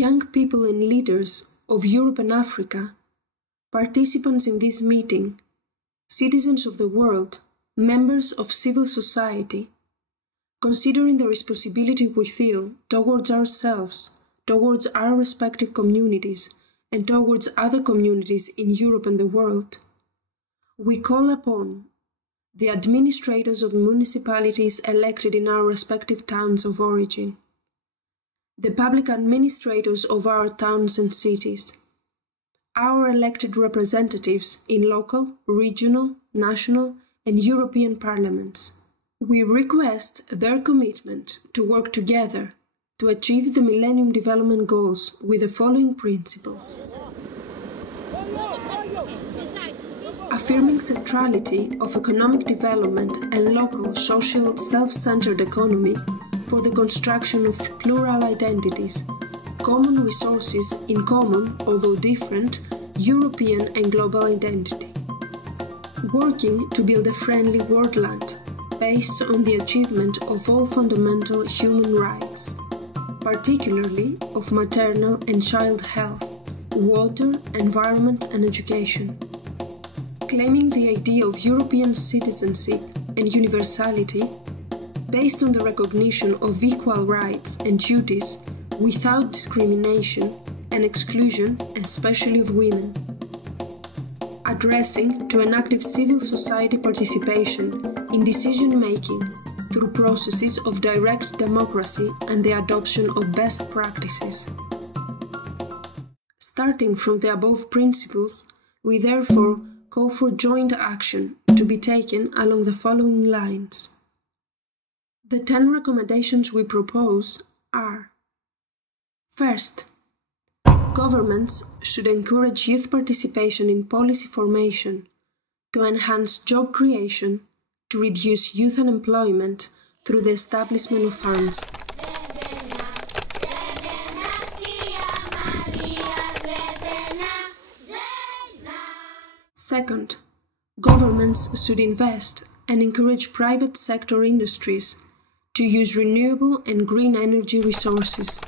young people and leaders of Europe and Africa, participants in this meeting, citizens of the world, members of civil society, considering the responsibility we feel towards ourselves, towards our respective communities, and towards other communities in Europe and the world, we call upon the administrators of municipalities elected in our respective towns of origin, the public administrators of our towns and cities, our elected representatives in local, regional, national, and European parliaments. We request their commitment to work together to achieve the Millennium Development Goals with the following principles. Affirming centrality of economic development and local social self-centered economy for the construction of plural identities, common resources in common, although different, European and global identity. Working to build a friendly worldland based on the achievement of all fundamental human rights, particularly of maternal and child health, water, environment and education. Claiming the idea of European citizenship and universality based on the recognition of equal rights and duties without discrimination and exclusion, especially of women. Addressing to an active civil society participation in decision-making through processes of direct democracy and the adoption of best practices. Starting from the above principles, we therefore call for joint action to be taken along the following lines. The 10 recommendations we propose are: first, governments should encourage youth participation in policy formation to enhance job creation, to reduce youth unemployment through the establishment of ANCE. Second, governments should invest and encourage private sector industries to use renewable and green energy resources.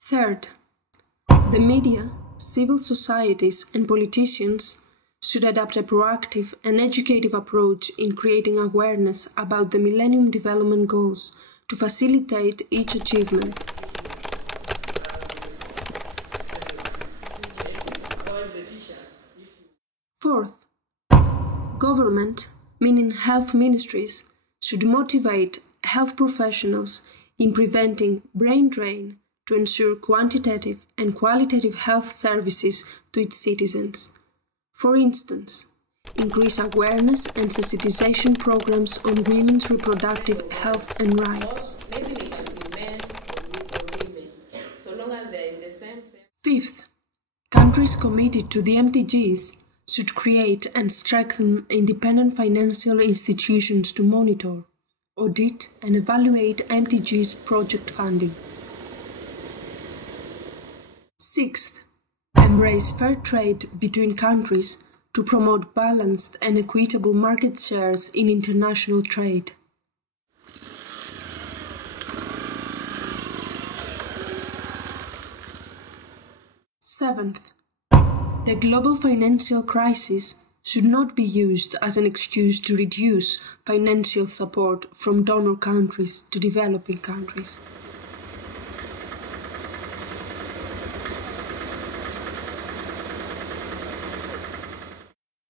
Third, the media, civil societies and politicians should adopt a proactive and educative approach in creating awareness about the Millennium Development Goals to facilitate each achievement. Fourth, government, meaning health ministries, should motivate health professionals in preventing brain drain to ensure quantitative and qualitative health services to its citizens. For instance, increase awareness and sensitization programs on women's reproductive health and rights. Maybe we can be men or women, so long as they're in the same. Fifth, countries committed to the MDGs should create and strengthen independent financial institutions to monitor, audit, and evaluate MDGs project funding. Sixth, embrace fair trade between countries to promote balanced and equitable market shares in international trade. Seventh, the global financial crisis should not be used as an excuse to reduce financial support from donor countries to developing countries.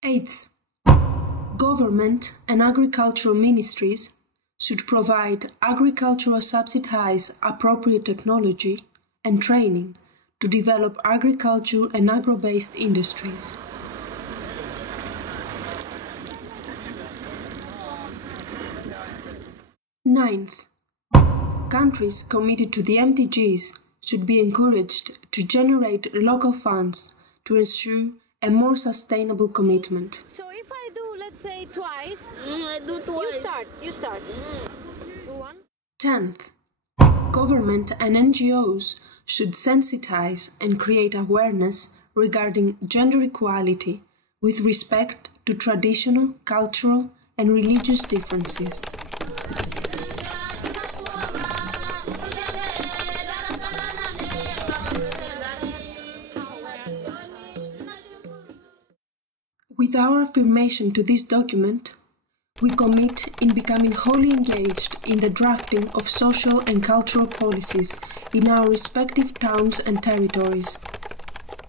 Eighth, government and agricultural ministries should provide agricultural subsidized appropriate technology and training to develop agriculture and agro-based industries. Ninth, countries committed to the MDGs should be encouraged to generate local funds to ensure a more sustainable commitment. So if I do, let's say, twice, I do twice. You start. Do one. 10th, government and NGOs should sensitize and create awareness regarding gender equality with respect to traditional, cultural, and religious differences. With our affirmation to this document, we commit in becoming wholly engaged in the drafting of social and cultural policies in our respective towns and territories.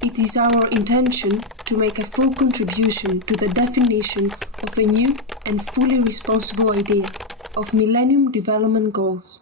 It is our intention to make a full contribution to the definition of a new and fully responsible idea of Millennium Development Goals.